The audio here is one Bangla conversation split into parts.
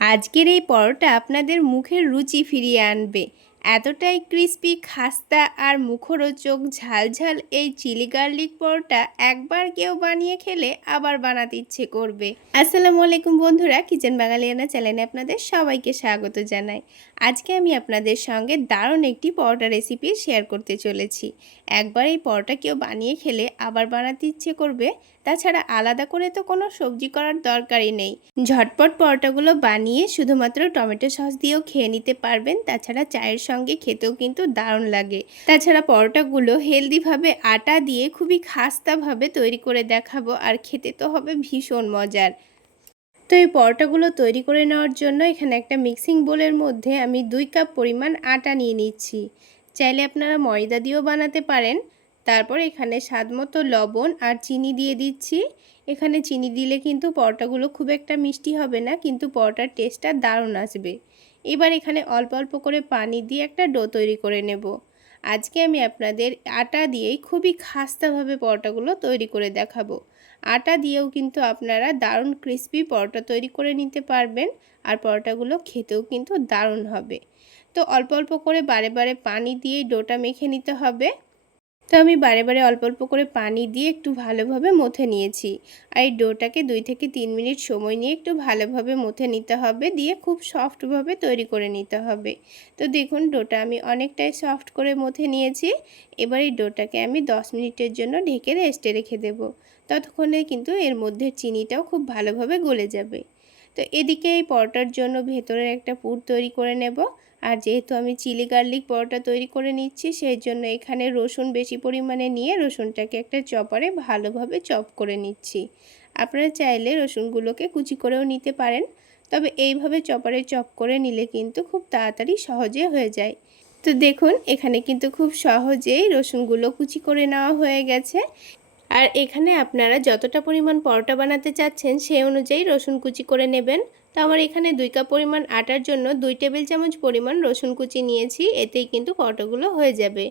আজকের এই পরোটা আপনাদের মুখের রুচি ফিরিয়ে আনবে। এতটাই ক্রিস্পি খাস্তা আর মুখরোচক ঝালঝাল এই চিলি গার্লিক পরোটা একবার কেউ বানিয়ে খেলে আবার বানাতে ইচ্ছে করবে। আসসালামু আলাইকুম বন্ধুরা, কিচেন বাঙালিয়ানা চ্যানেলে আপনাদের সবাইকে স্বাগত জানাই। আজকে আমি আপনাদের সঙ্গে দারুণ একটি পরোটা রেসিপি শেয়ার করতে চলেছি। একবার এই পরোটা কেউ বানিয়ে খেলে আবার বানাতে ইচ্ছে করবে, তাছাড়া আলাদা করে তো কোনো সবজি করার দরকারই নেই। ঝটপট পরোটাগুলো বানিয়ে শুধুমাত্র টমেটো সস দিয়েও খেয়ে নিতে পারবেন, তাছাড়া চায়ের সঙ্গে খেতেও কিন্তু দারুণ লাগে। তাছাড়া পরোটাগুলো হেলদিভাবে আটা দিয়ে খুবই খাস্তাভাবে তৈরি করে দেখাবো, আর খেতে তো হবে ভীষণ মজার। তো এই পরোটাগুলো তৈরি করে নেওয়ার জন্য এখানে একটা মিক্সিং বোলের মধ্যে আমি দুই কাপ পরিমাণ আটা নিয়ে নিচ্ছি। চাইলে আপনারা ময়দা দিয়েও বানাতে পারেন। তারপর এখানে স্বাদ মতো লবণ আর চিনি দিয়ে দিচ্ছি। এখানে চিনি দিলে কিন্তু পরোটাগুলো খুব একটা মিষ্টি হবে না, কিন্তু পরোটার টেস্টটা দারুণ আসবে। এবার এখানে অল্প অল্প করে পানি দিয়ে একটা ডো তৈরি করে নেব। আজকে আমি আপনাদের আটা দিয়েই খুবই খাস্তাভাবে পরোটাগুলো তৈরি করে দেখাবো। আটা দিয়েও কিন্তু আপনারা দারুণ ক্রিস্পি পরোটা তৈরি করে নিতে পারবেন আর পরোটাগুলো খেতেও কিন্তু দারুণ হবে। তো অল্প অল্প করে বারে বারে পানি দিয়ে ডোটা মেখে নিতে হবে। তো আমি বারে বারে অল্প অল্প করে পানি দিয়ে একটু ভালোভাবে মথে নিয়েছি। আর এই ডোটাকে দুই থেকে তিন মিনিট সময় নিয়ে একটু ভালোভাবে মথে নিতে হবে, দিয়ে খুব সফটভাবে তৈরি করে নিতে হবে। তো দেখুন, ডোটা আমি অনেকটাই সফট করে মথে নিয়েছি। এবার এই ডোটাকে আমি দশ মিনিটের জন্য ঢেকে রেস্টে রেখে দেব। ততক্ষণে কিন্তু এর মধ্যে চিনিটাও খুব ভালোভাবে গলে যাবে। তো এদিকে এই পরোটার জন্য ভেতরের একটা পুর তৈরি করে নেব। আর যেহেতু আমি চিলি গার্লিক পরোটা তৈরি করে নিচ্ছি সেই জন্য এখানে রসুন বেশি পরিমাণে নিয়ে রসুনটাকে একটা চপারে ভালোভাবে চপ করে নিচ্ছি। আপনারা চাইলে রসুনগুলোকে কুচি করেও নিতে পারেন, তবে এইভাবে চপারে চপ করে নিলে কিন্তু খুব তাড়াতাড়ি সহজে হয়ে যায়। তো দেখুন, এখানে কিন্তু খুব সহজেই রসুনগুলো কুচি করে নেওয়া হয়ে গেছে। আর এখানে আপনারা যতটা পরিমাণ পরোটা বানাতে চাচ্ছেন সেই অনুযায়ী রসুন কুচি করে নেবেন। তো আমার এখানে দুই কাপ পরিমাণ আটার জন্য দুই টেবিল চামচ পরিমাণ রসুন কুচি নিয়েছি, এতেই কিন্তু পরোটাগুলো হয়ে যাবে।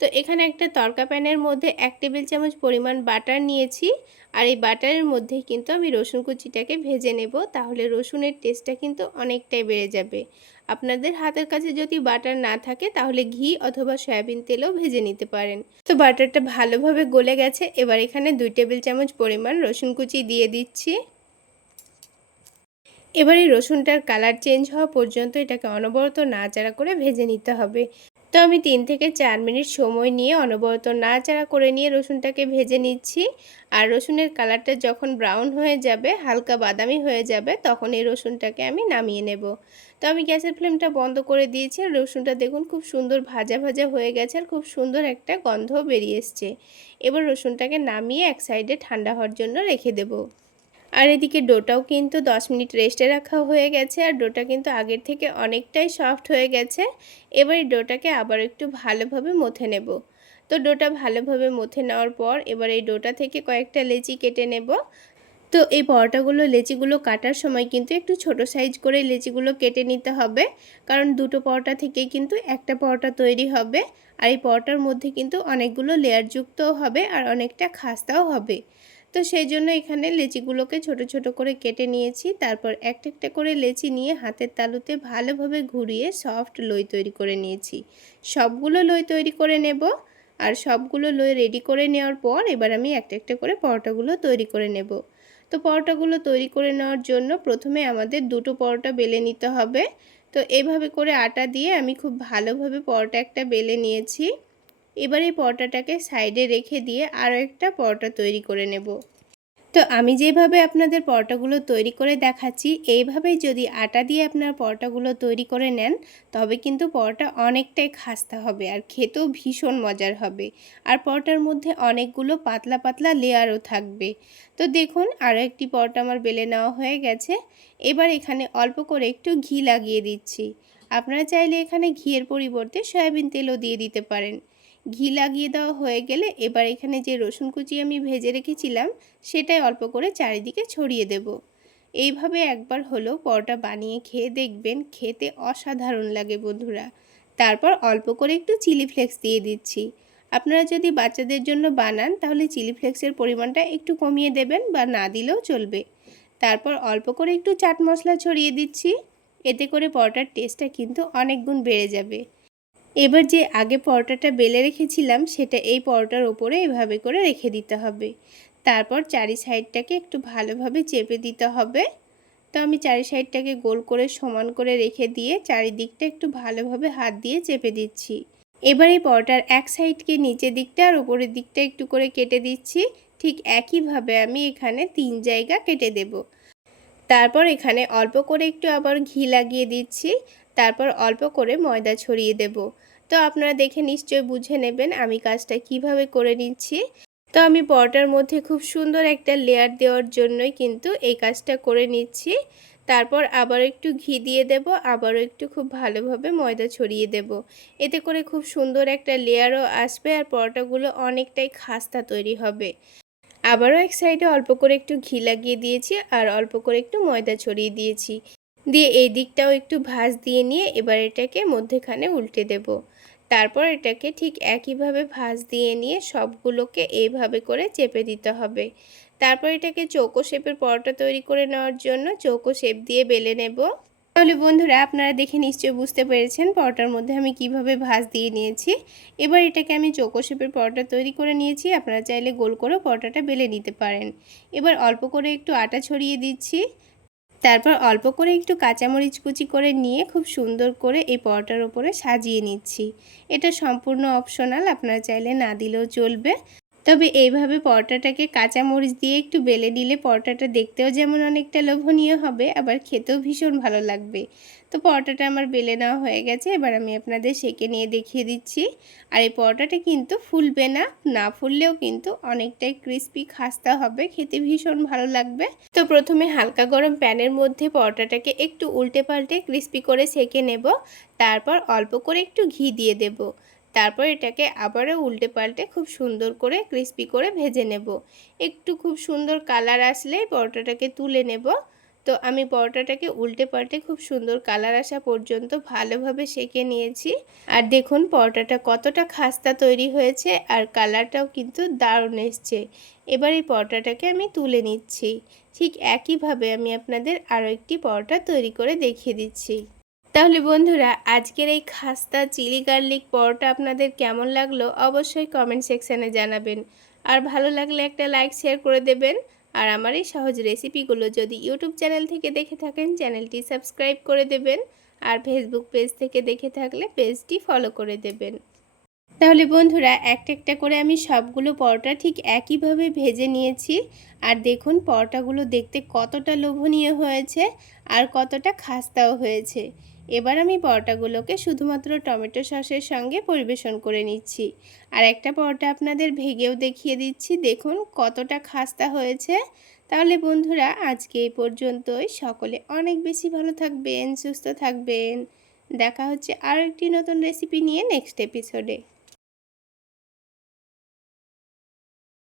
তো এখানে একটা তরকা প্যানের মধ্যে এক টেবিল চামচ পরিমাণ বাটার নিয়েছি, আর এই বাটারের মধ্যেই কিন্তু আমি রসুন কুচিটাকে ভেজে নেব, তাহলে রসুনের টেস্টটা কিন্তু অনেকটাই বেড়ে যাবে। আপনাদের হাতের কাছে যদি বাটার না থাকে, তাহলে ঘি অথবা সয়াবিন তেলও ভেজে নিতে পারেন। তো বাটারটা ভালোভাবে গলে গেছে, এবার এখানে দুই টেবিল চামচ পরিমাণ রসুন কুচি দিয়ে দিচ্ছি। এবার এই রসুনটার কালার চেঞ্জ হওয়া পর্যন্ত এটাকে অনবরত নাড়াচাড়া করে ভেজে নিতে হবে। তো আমি তিন থেকে চার মিনিট সময় নিয়ে অনবরত নাড়াচাড়া করে নিয়ে রসুনটাকে ভেজে নিচ্ছি। আর রসুনের কালারটা যখন ব্রাউন হয়ে যাবে, হালকা বাদামি হয়ে যাবে, তখন এই রসুনটাকে আমি নামিয়ে নেব। তো আমি গ্যাসের ফ্লেমটা বন্ধ করে দিয়েছি আর রসুনটা দেখুন খুব সুন্দর ভাজা ভাজা হয়ে গেছে আর খুব সুন্দর একটা গন্ধ বেরিয়ে এসছে। এবার রসুনটাকে নামিয়ে এক সাইডে ঠান্ডা হওয়ার জন্য রেখে দেবো। আর এদিকে ডোটাও কিন্তু 10 মিনিট রেস্টে রাখা হয়ে গেছে, আর ডোটা কিন্তু আগের থেকে অনেকটাই সফট হয়ে গেছে। এবার এই ডোটাকে আবার একটু ভালোভাবে মথে নেব। তো ডোটা ভালোভাবে মথে নেওয়ার পর এবার এই ডোটা থেকে কয়েকটা লেচি কেটে নেব। তো এই পরোটাগুলো, লেচিগুলো কাটার সময় কিন্তু একটু ছোট সাইজ করে লেচিগুলো কেটে নিতে হবে। কারণ দুটো পরোটা থেকে কিন্তু একটা পরোটা তৈরি হবে। আর এই পরোটার মধ্যে কিন্তু অনেকগুলো লেয়ার যুক্তও হবে আর অনেকটা খাস্তাও হবে। তো সেই জন্য এখানে লেচিগুলোকে ছোট ছোট করে কেটে নিয়েছি। তারপর একটা একটা করে লেচি নিয়ে হাতের তালুতে ভালোভাবে ঘুরিয়ে সফট লই তৈরি করে নিয়েছি। সবগুলো লই তৈরি করে নেব। আর সবগুলো লই রেডি করে নেওয়ার পর এবার আমি একটা একটা করে পরোটাগুলো তৈরি করে নেব। তো পরোটাগুলো তৈরি করে নেওয়ার জন্য প্রথমে আমাদের দুটো পরোটা বেলে নিতে হবে। তো এভাবে করে আটা দিয়ে আমি খুব ভালোভাবে পরোটা একটা বেলে নিয়েছি। এবার এই পরোটাটাকে সাইডে রেখে দিয়ে আরও একটা পরোটা তৈরি করে নেব। তো আমি যেভাবে আপনাদের পরোটাগুলো তৈরি করে দেখাচ্ছি, এইভাবেই যদি আটা দিয়ে আপনার পরোটাগুলো তৈরি করে নেন, তবে কিন্তু পরোটা অনেকটাই খাস্তা হবে আর খেতেও ভীষণ মজার হবে। আর পরোটার মধ্যে অনেকগুলো পাতলা পাতলা লেয়ারও থাকবে। তো দেখুন, আরও একটি পরোটা আমার বেলে নেওয়া হয়ে গেছে। এবার এখানে অল্প করে একটু ঘি লাগিয়ে দিচ্ছি। আপনারা চাইলে এখানে ঘিয়ের পরিবর্তে সয়াবিন তেলও দিয়ে দিতে পারেন। ঘি লাগিয়ে দেওয়া হয়ে গেলে এবার এখানে যে রসুন কুচি আমি ভেজে রেখেছিলাম, সেটাই অল্প করে চারিদিকে ছড়িয়ে দেব। এইভাবে একবার হলেও পরোটা বানিয়ে খেয়ে দেখবেন খেতে অসাধারণ লাগে বন্ধুরা। তারপর অল্প করে একটু চিলি ফ্লেক্স দিয়ে দিচ্ছি। আপনারা যদি বাচ্চাদের জন্য বানান, তাহলে চিলি ফ্লেক্সের পরিমাণটা একটু কমিয়ে দেবেন বা না দিলেও চলবে। তারপর অল্প করে একটু চাট মশলা ছড়িয়ে দিচ্ছি। এতে করে পরোটার টেস্টটা কিন্তু অনেক গুণ বেড়ে যাবে। এবার যে আগে পরোটাটা বেলে রেখেছিলাম, সেটা এই পরোটার ওপরে এভাবে করে রেখে দিতে হবে। তারপর চারি সাইডটাকে একটু ভালোভাবে চেপে দিতে হবে। তো আমি চারি সাইডটাকে গোল করে সমান করে রেখে দিয়ে চারিদিকটা একটু ভালোভাবে হাত দিয়ে চেপে দিচ্ছি। এবার এই পরোটার এক সাইডকে নিচের দিকটা আর উপরের দিকটা একটু করে কেটে দিচ্ছি। ঠিক একইভাবে আমি এখানে তিন জায়গা কেটে দেব। তারপর এখানে অল্প করে একটু আবার ঘি লাগিয়ে দিচ্ছি। তারপর অল্প করে ময়দা ছড়িয়ে দেব। তো আপনারা দেখে নিশ্চয় বুঝে নেবেন আমি কাজটা কীভাবে করে নিচ্ছি। তো আমি পরোটার মধ্যে খুব সুন্দর একটা লেয়ার দেওয়ার জন্যই কিন্তু এই কাজটা করে নিচ্ছি। তারপর আবার একটু ঘি দিয়ে দেব, আবারও একটু খুব ভালোভাবে ময়দা ছড়িয়ে দেব। এতে করে খুব সুন্দর একটা লেয়ারও আসবে আর পরোটাগুলো অনেকটাই খাস্তা তৈরি হবে। আবারও এক সাইডে অল্প করে একটু ঘি লাগিয়ে দিয়েছি আর অল্প করে একটু ময়দা ছড়িয়ে দিয়েছি। দিয়ে এই দিকটাও একটু ভাজ দিয়ে নিয়ে এবার এটাকে মধ্যেখানে উল্টে দেব। তারপর এটাকে ঠিক একইভাবে ভাজ দিয়ে নিয়ে সবগুলোকে এইভাবে করে চেপে দিতে হবে। তারপর এটাকে চৌকো শেপের পরোটা তৈরি করে নেওয়ার জন্য চৌকো শেপ দিয়ে বেলে নেব। তাহলে বন্ধুরা আপনারা দেখে নিশ্চয়ই বুঝতে পেরেছেন পরোটার মধ্যে আমি কীভাবে ভাজ দিয়ে নিয়েছি। এবার এটাকে আমি চৌকো শেপের পরোটা তৈরি করে নিয়েছি, আপনারা চাইলে গোল করেও পরোটাটা বেলে নিতে পারেন। এবার অল্প করে একটু আটা ছড়িয়ে দিচ্ছি। তারপর অল্প করে একটু কাঁচামরিচ কুচি করে নিয়ে খুব সুন্দর করে এই পরোটার ওপরে সাজিয়ে নিচ্ছি। এটা সম্পূর্ণ অপশনাল, আপনারা চাইলে না দিলেও চলবে। তবে এইভাবে পরোটাটাকে কাঁচামরিচ দিয়ে একটু বেলে নিলে পরোটাটা দেখতেও যেমন অনেকটা লোভনীয় হবে, আবার খেতেও ভীষণ ভালো লাগবে। তো পরোটাটা আমার বেলে নেওয়া হয়ে গেছে, এবার আমি আপনাদের সেকে নিয়ে দেখিয়ে দিচ্ছি। আর এই পরোটাটা কিন্তু ফুলবে না না ফুললেও কিন্তু অনেকটাই ক্রিস্পি খাস্তা হবে, খেতে ভীষণ ভালো লাগবে। তো প্রথমে হালকা গরম প্যানের মধ্যে পরোটাটাকে একটু উল্টে পাল্টে ক্রিস্পি করে সেকে নেব, তারপর অল্প করে একটু ঘি দিয়ে দেব। তারপর এটাকে আবারও উল্টে পাল্টে খুব সুন্দর করে ক্রিস্পি করে ভেজে নেব। একটু খুব সুন্দর কালার আসলে পরোটাটাকে তুলে নেব। তো আমি পরোটাটাকে উল্টে পাল্টে খুব সুন্দর কালার আসা পর্যন্ত ভালোভাবে সেকে নিয়েছি। আর দেখুন পরোটাটা কতটা খাস্তা তৈরি হয়েছে আর কালারটাও কিন্তু দারুণ এসছে। এবার এই পরোটাটাকে আমি তুলে নিচ্ছি। ঠিক একইভাবে আমি আপনাদের আরও একটি পরোটা তৈরি করে দেখিয়ে দিচ্ছি। তাহলে বন্ধুরা, আজকের এই খাস্তা চিলি গার্লিক পরোটা আপনাদের কেমন লাগল অবশ্যই কমেন্ট সেকশানে জানাবেন। আর ভালো লাগলে একটা লাইক শেয়ার করে দেবেন। আর আমার এই সহজ রেসিপিগুলো যদি ইউটিউব চ্যানেল থেকে দেখে থাকেন চ্যানেলটি সাবস্ক্রাইব করে দেবেন। আর ফেসবুক পেজ থেকে দেখে থাকলে পেজটি ফলো করে দেবেন। তাহলে বন্ধুরা, একটা একটা করে আমি সবগুলো পরোটা ঠিক একইভাবে ভেজে নিয়েছি। আর দেখুন, পরোটাগুলো দেখতে কতটা লোভনীয় হয়েছে আর কতটা খাস্তাও হয়েছে। এবার আমি পরোটাগুলোকে শুধুমাত্র টমেটো সসের সঙ্গে পরিবেশন করে নিচ্ছি। আর একটা পরোটা আপনাদের ভেগেও দেখিয়ে দিচ্ছি। দেখুন কতটা খাস্তা হয়েছে। তাহলে বন্ধুরা, আজকে এই পর্যন্তই। সকলে অনেক বেশি ভালো থাকবেন, সুস্থ থাকবেন। দেখা হচ্ছে আর একটি নতুন রেসিপি নিয়ে নেক্সট এপিসোডে